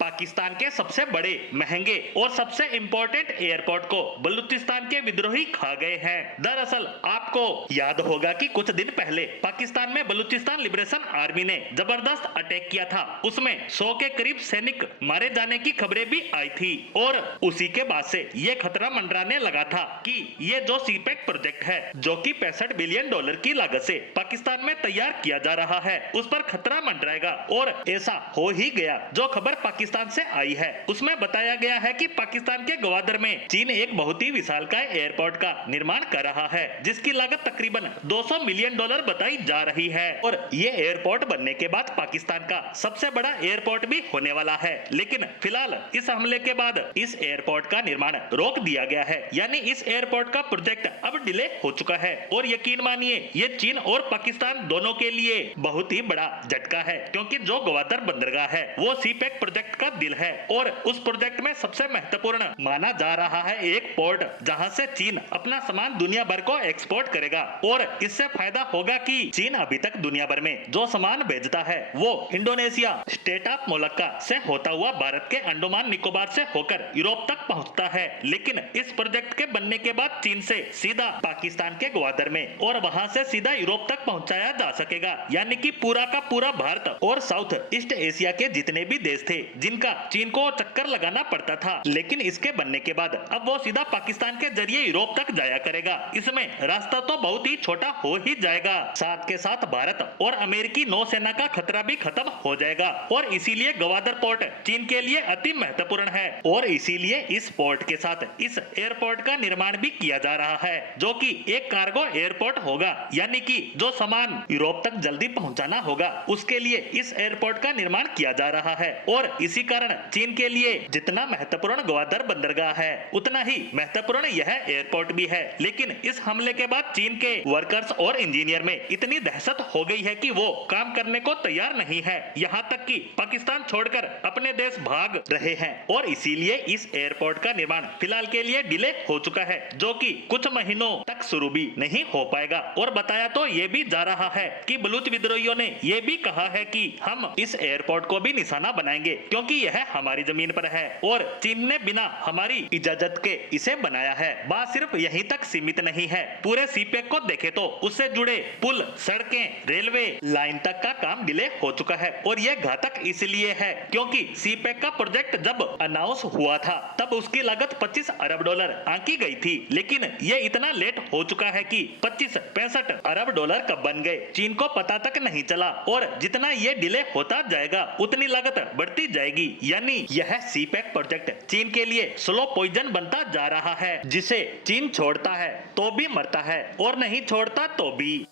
पाकिस्तान के सबसे बड़े, महंगे और सबसे इंपॉर्टेंट एयरपोर्ट को बलूचिस्तान के विद्रोही खा गए हैं। दरअसल आपको याद होगा कि कुछ दिन पहले पाकिस्तान में बलूचिस्तान लिबरेशन आर्मी ने जबरदस्त अटैक किया था। उसमें 100 के करीब सैनिक मारे जाने की खबरें भी आई थी और उसी के बाद से ये खतरा मंडराने लगा था कि ये जो सीपेक प्रोजेक्ट है, जो कि $65 बिलियन की लागत से पाकिस्तान में तैयार किया जा रहा है, उस पर खतरा मंडराएगा। और ऐसा हो ही गया। जो खबर पाकिस्तान से आई है उसमें बताया गया है कि पाकिस्तान के ग्वादर में चीन एक बहुत ही विशालकाय एयरपोर्ट का निर्माण कर रहा है, जिसकी लागत तकरीबन $200 मिलियन बताई जा रही है। और ये एयरपोर्ट बनने के बाद पाकिस्तान का सबसे बड़ा एयरपोर्ट भी होने वाला है। लेकिन फिलहाल इस हमले के बाद इस एयरपोर्ट का निर्माण रोक दिया गया है, यानी इस एयरपोर्ट का प्रोजेक्ट अब डिले हो चुका है। और यकीन मानिए ये चीन और पाकिस्तान दोनों के लिए बहुत ही बड़ा झटका है, क्योंकि जो ग्वादर बंदरगाह है वो सीपेक प्रोजेक्ट का दिल है और उस प्रोजेक्ट में सबसे महत्वपूर्ण माना जा रहा है एक पोर्ट, जहां से चीन अपना सामान दुनिया भर को एक्सपोर्ट करेगा। और इससे फायदा होगा कि चीन अभी तक दुनिया भर में जो सामान भेजता है वो इंडोनेशिया, स्टेट ऑफ मोलक्का से होता हुआ भारत के अंडमान निकोबार से होकर यूरोप तक पहुंचता है। लेकिन इस प्रोजेक्ट के बनने के बाद चीन से सीधा पाकिस्तान के ग्वादर में और वहां से सीधा यूरोप तक पहुंचाया जा सकेगा, यानी कि पूरा का पूरा भारत और साउथ ईस्ट एशिया के जितने भी देश थे जिनका चीन को चक्कर लगाना पड़ता था। लेकिन इसके बनने के बाद अब वो सीधा पाकिस्तान के जरिए यूरोप तक जाया करेगा। इसमें रास्ता तो बहुत ही छोटा हो ही जाएगा, साथ के साथ भारत और अमेरिकी नौसेना का खतरा भी खत्म हो जाएगा। और इसीलिए ग्वादर पोर्ट चीन के लिए अति महत्वपूर्ण है और इसीलिए इस पोर्ट के साथ इस एयरपोर्ट का निर्माण भी किया जा रहा है, जो कि एक कार्गो एयरपोर्ट होगा, यानी कि जो सामान यूरोप तक जल्दी पहुंचाना होगा उसके लिए इस एयरपोर्ट का निर्माण किया जा रहा है। और इसी कारण चीन के लिए जितना महत्वपूर्ण ग्वादर बंदरगाह है उतना ही महत्वपूर्ण यह एयरपोर्ट भी है। लेकिन इस हमले के बाद चीन के वर्कर्स और इंजीनियर में इतनी दहशत हो गई है कि वो काम करने को तैयार नहीं है, यहाँ तक कि पाकिस्तान छोड़कर अपने देश भाग रहे हैं। और इसीलिए इस एयरपोर्ट का निर्माण फिलहाल के लिए डिले हो चुका है, जो कि कुछ महीनों तक शुरू भी नहीं हो पाएगा। और बताया तो ये भी जा रहा है कि बलूच विद्रोहियों ने ये भी कहा है कि हम इस एयरपोर्ट को भी निशाना बनाएंगे, क्योंकि यह हमारी जमीन पर है और चीन ने बिना हमारी इजाजत के इसे बनाया है। बात सिर्फ यहीं तक सीमित नहीं है, पूरे सीपेक को देखे तो उससे जुड़े पुल, सड़कें, रेलवे लाइन तक का काम डिले हो चुका है। और यह घातक इसलिए है क्योंकि सीपेक का प्रोजेक्ट जब अनाउंस हुआ था तब उसकी लागत $25 अरब आंकी गई थी। लेकिन ये इतना लेट हो चुका है कि 25-65 अरब डॉलर कब बन गए चीन को पता तक नहीं चला। और जितना ये डिले होता जाएगा उतनी लागत बढ़ती जाएगी, यानी यह सीपेक प्रोजेक्ट चीन के लिए स्लो पॉइजन बनता जा रहा है, जिसे चीन छोड़ता है तो भी मरता है और नहीं छोड़ता तो भी।